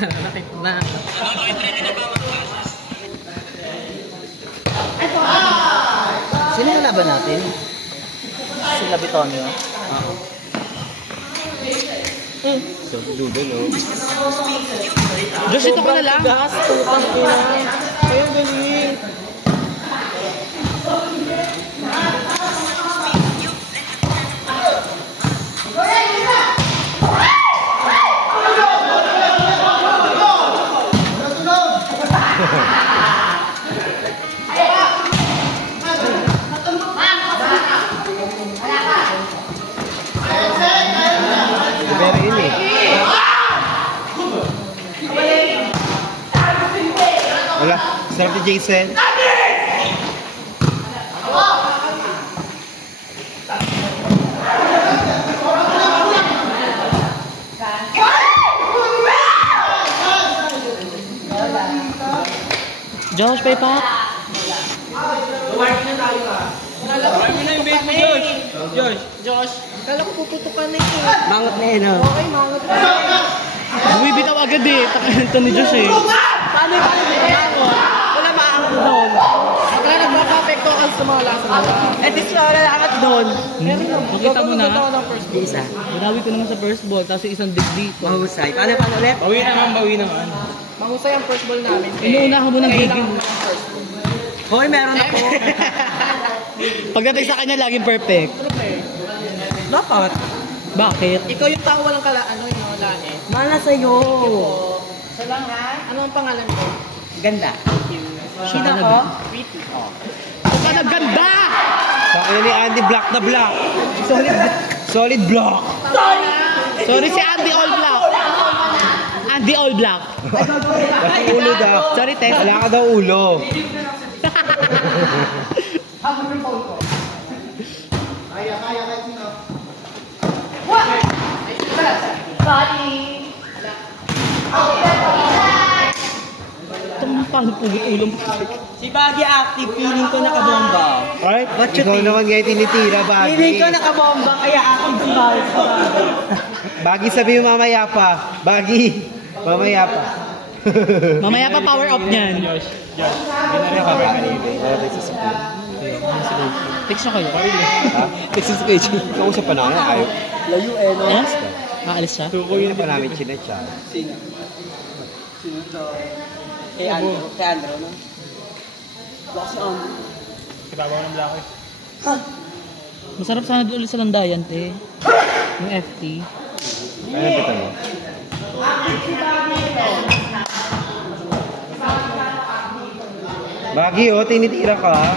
Nakit na. Sino yung laban natin? Sila Bitonio. Oo. So, dudo, no? Diyos, ito ka na lang. Gas, putang ina. Kaya galing. Wala, sarap ni Jason. Josh, pay pa. Marami na yung bait mo, Josh. Josh. Kala ko puputukan na yun. Mangot na yun, oh. Okay, mangot na. Bumibitaw agad eh. Takalito ni Josh eh. Paano yung mangot? Wala maangot doon. Kaya nagpapapekto ka sa mga lasa nila. At least wala angat doon. Makita mo na. ng first ball. Isa. Binawi ko naman sa first ball, tapos isang digdi. Mahusay. Paano ulit? Bawi naman. Mahusay ang first ball namin. Inuuna ka mo ng gigil. Hoy, meron ako. Pagdating sa kanya, laging perfect. Dapat. Bakit? Ikaw yung tao walang yung wala eh. Mala sa'yo. Sa lang ha? Ano ang pangalan ko? Ganda. Sino ako? Pretty. Huwag ka naganda! Sa akin ni Andy, black na black. Solid block. Sorry si Andy All Black. Andy All Black. Kasi ulo daw. Sorry, Tex. Wala ka daw ulo. Itong paano pugot ulo mo? Si Baggy active, feeling ko nakabomba. Alright? What you Ikaw think? naman ngayon tinitira, Baggy. Feeling ko nakabomba, kaya active si Baggy. Baggy, sabi mo mamaya pa. Baggy, mamaya pa. Mamaya pa power up niyan. Text na kayo. Ha? Texas kayo. Kausap pa na nga. Ayaw. Layo eh, no? Yes? Aalis siya? Hindi pa namin chinetsa. Sino? Sino to? Kay Andrew. Kay Andrew, no? Baka si Andrew. Kitabaw ng black eh. Masarap sana doon ulit sa Landayan, te. Yung FT. Anong pita mo? Baggy, oh, tinitira ka.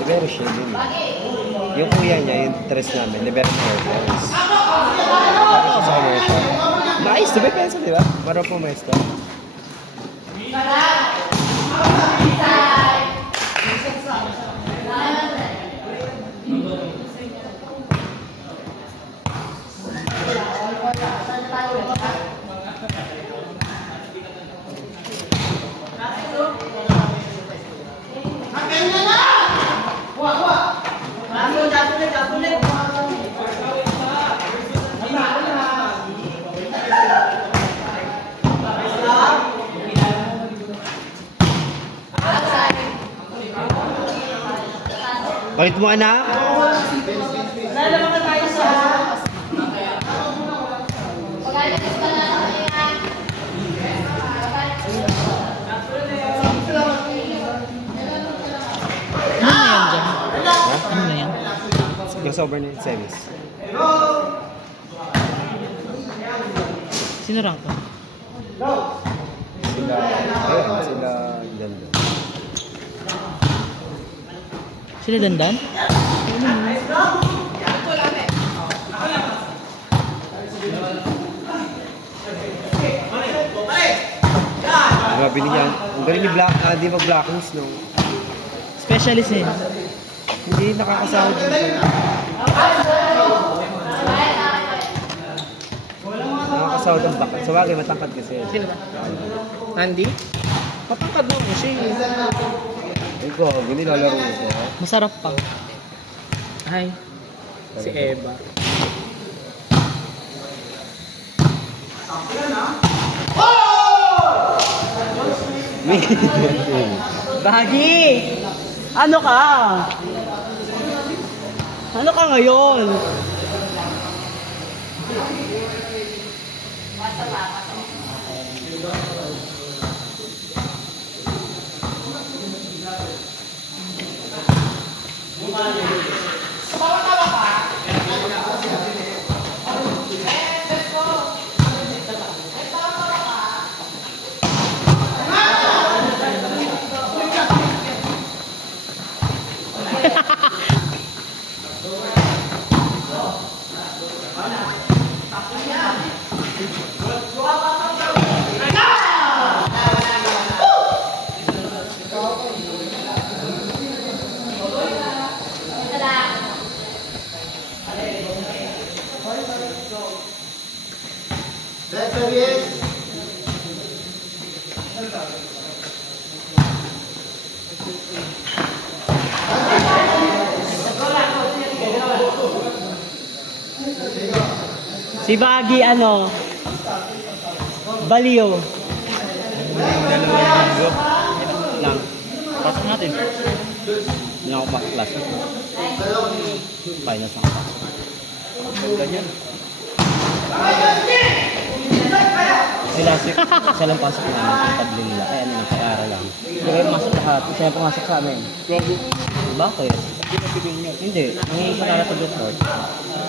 Libero siya din. Yung kuya niya, yung tres namin, libero na hairstyles. Bakit siya sa commercial? Nice, diba pensa, diba? Maro po maestro. Palit mo, anak? Lalaman tayo sa... Ano na yan? Yung sober na yung semis. Sino rank ka? Sila ganda. Sila Dandan? Grabe niya. Ang galing ni Black, di mag-blacklist, no? Specialist eh. Hindi nakakasahod dito. sa utang baka. Sa bagay, matangkad kasi. Sino ba? Andy? Patangkad na mo siya. Ikaw, gini lalaro mo siya. Masarap pa. Ay, si Eva. Bagi! Ano ka? Ano ka ngayon? Si Bagi ano? Baliw. Lang. Pasok natin. Hindi ako makaklas. Finals ako pasok. Ganyan. Sila lang pasok namin sa tablo nila. Kaya ano, nagkakara lang. Hindi kayo pumasok lahat. Sila pumasok sa amin. Bakit? Hindi. Nangyayos sa kaya pag-report.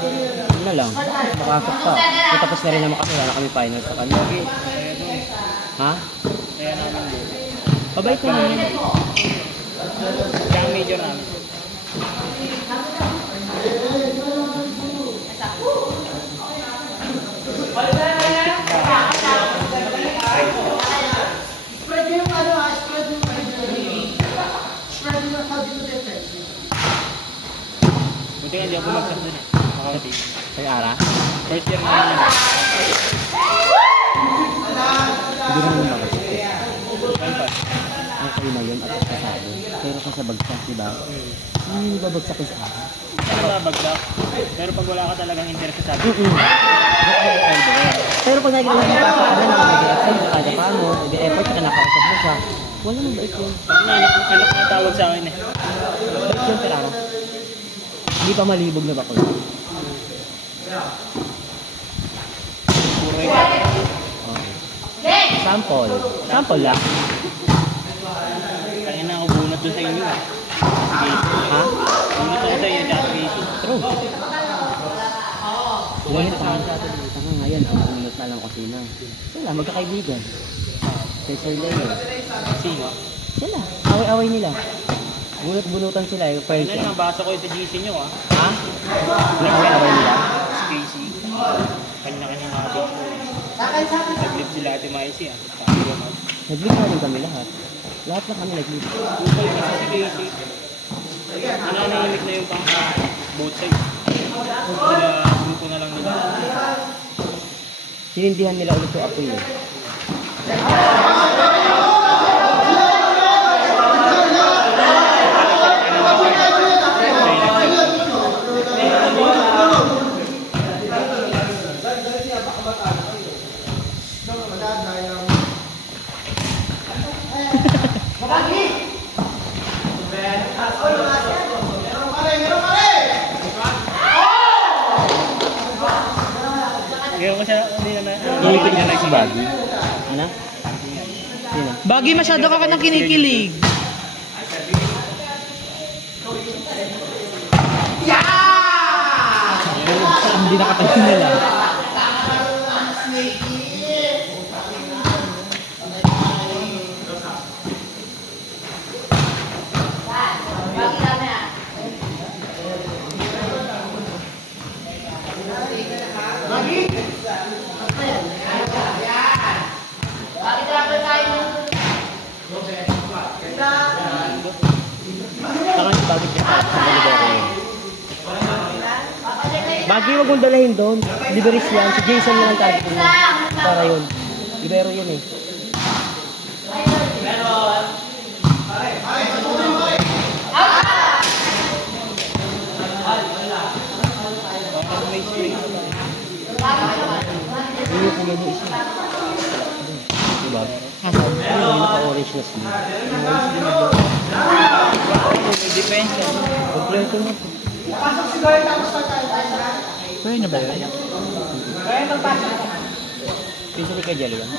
Yun na lang. Makasok pa. So, tapos na rin naman kasi wala na kami finals sa kanya. Ha? Pabait naman yun. Kaya major namin. Buti nga hindi ako bumagsak dun eh. Makakati. Kay Ara? First year namin yun. Hindi naman makasok. One pass. Ang kayo na yun at kasado. Pero kung sa bagsak, diba? Hindi babagsak yung sa Ara. Ano ba bagsak? Pero pag wala ka talagang interest sa sabi. Pero kung nakikita mo yung pasok na nag-exam, kada pa mo, effort ka nakausap mo siya. Wala nang bait yun. Anak na tawag sa akin eh. Bait yun, pero Ara. Hindi pa malibog na ba ko? Puro ikaw. Sample. Sample lang. Kaya na ako bunot doon sa inyo. Sige. Ha? Bunot ako sa inyo, tsaka Casey. True. Bunot pa nga sa atin. Tanga ngayon, ang bunot na lang kasi na. Sila, magkakaibigan. Kay Sir Leo. Sino? Sila, away-away nila. Bunot-bunutan sila, yung friends. Ano yung nabasa ko yung sa GC nyo ah. Ha? Away-away nila. Si Casey. Kanya-kanya mga bitch ko. Nag-live sila Ate Maisy ah. Sabi ko mag. Nag-live na rin kami lahat. Lahat na kami nag-live. Kupal kasi si Casey. Nananahimik na yung pang both sides. Sila grupo na lang nila. Sinindihan nila ulit yung apoy eh. Kaya ko siya, hindi na Kinikilig na si Baggy. Ano? Sino? Bagi, masyado ka nang kinikilig. Hindi nakatayo nila. Bagay, wag mong dalahin doon. Liberis yan. Si Jason lang target mo. para yun. Libero yun eh. Baka may spray. Yun yung kanya yung isa. Diba? Yung naka-orange na siya. May depensa. Kompleto na po. Pwede na ba yun? Pinsa ni kay Jelly yan?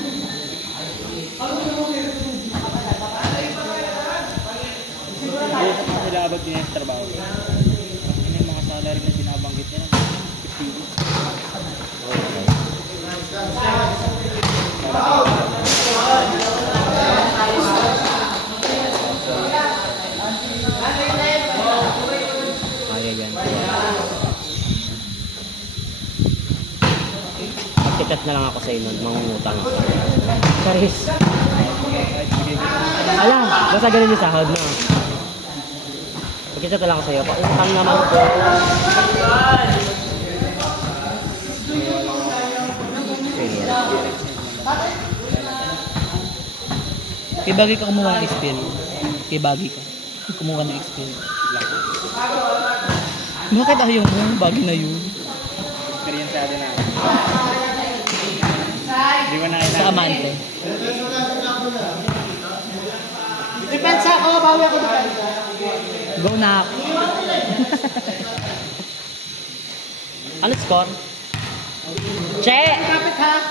Hindi sa sila abag din yung trabaho. Ano yung mga salary na binabanggit niya? 50. Kaya yan. Mag-chat na lang ako sa inyo. Mangungutang ako. Charis. Alam, basta ganun yung sahod na. Mag-chat na lang ako sa iyo. Pautang naman ko. Kibagi ka kumuha ng experience. Kibagi ka. Kumuha ng experience. Bakit ayaw mo? Bagay na yun. Eksperyensado na. Hindi ko na Sa kailangan. amante. Depensa ako, bawi ako depensa. Go na. Ano score? Che!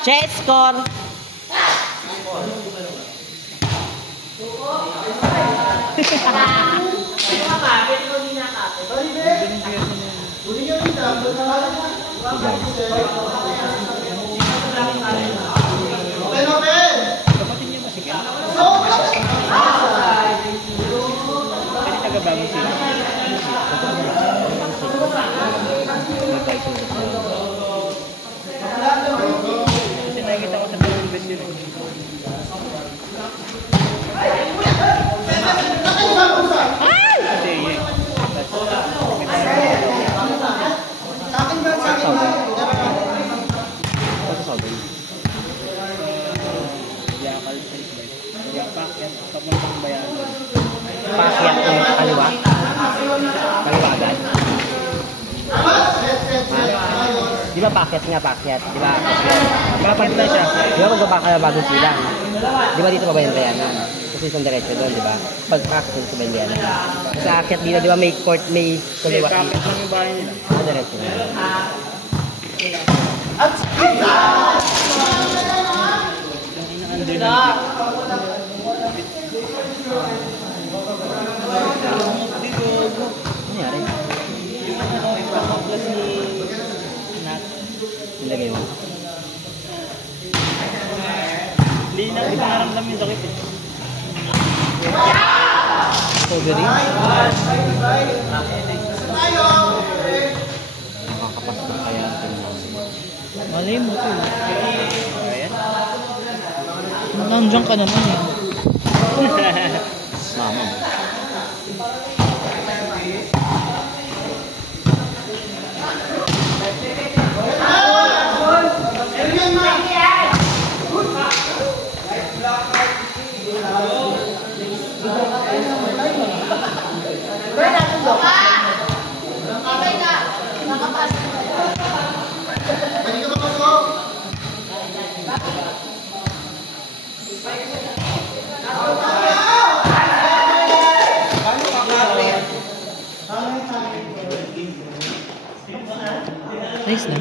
Che, score! Kapatid niyo ba si Ken? Pwede taga-bagong sila. Kasi nakikita ko sa bagong best yun. Kasi yun. Yakal sa isla. Yapak yan. Papuntang bayan. Pakyat ng kaliwa. Kaliwa agad. Ha? Di ba pakyat nga pakyat? Di ba? Bakit na siya? Di ba magbaba ka bagong silang? Di ba dito pa ba yung bayanan? Kasi isang diretso doon, di ba? Pag pakyat sa bayanan. Sa akyat dito, di ba may court, may Hindi, kaliwa bakit dito? lang yung bahay nila. Ah, diretso na. Ang ina under Ano nangyari? yung plus ni Nat. Nilagay mo. Hindi na naramdam yung sakit eh. Recovery. Makakapasok kaya ang tingnan. Malay mo to. Ayan. Nandiyan ka naman eh. Mama. Nice na.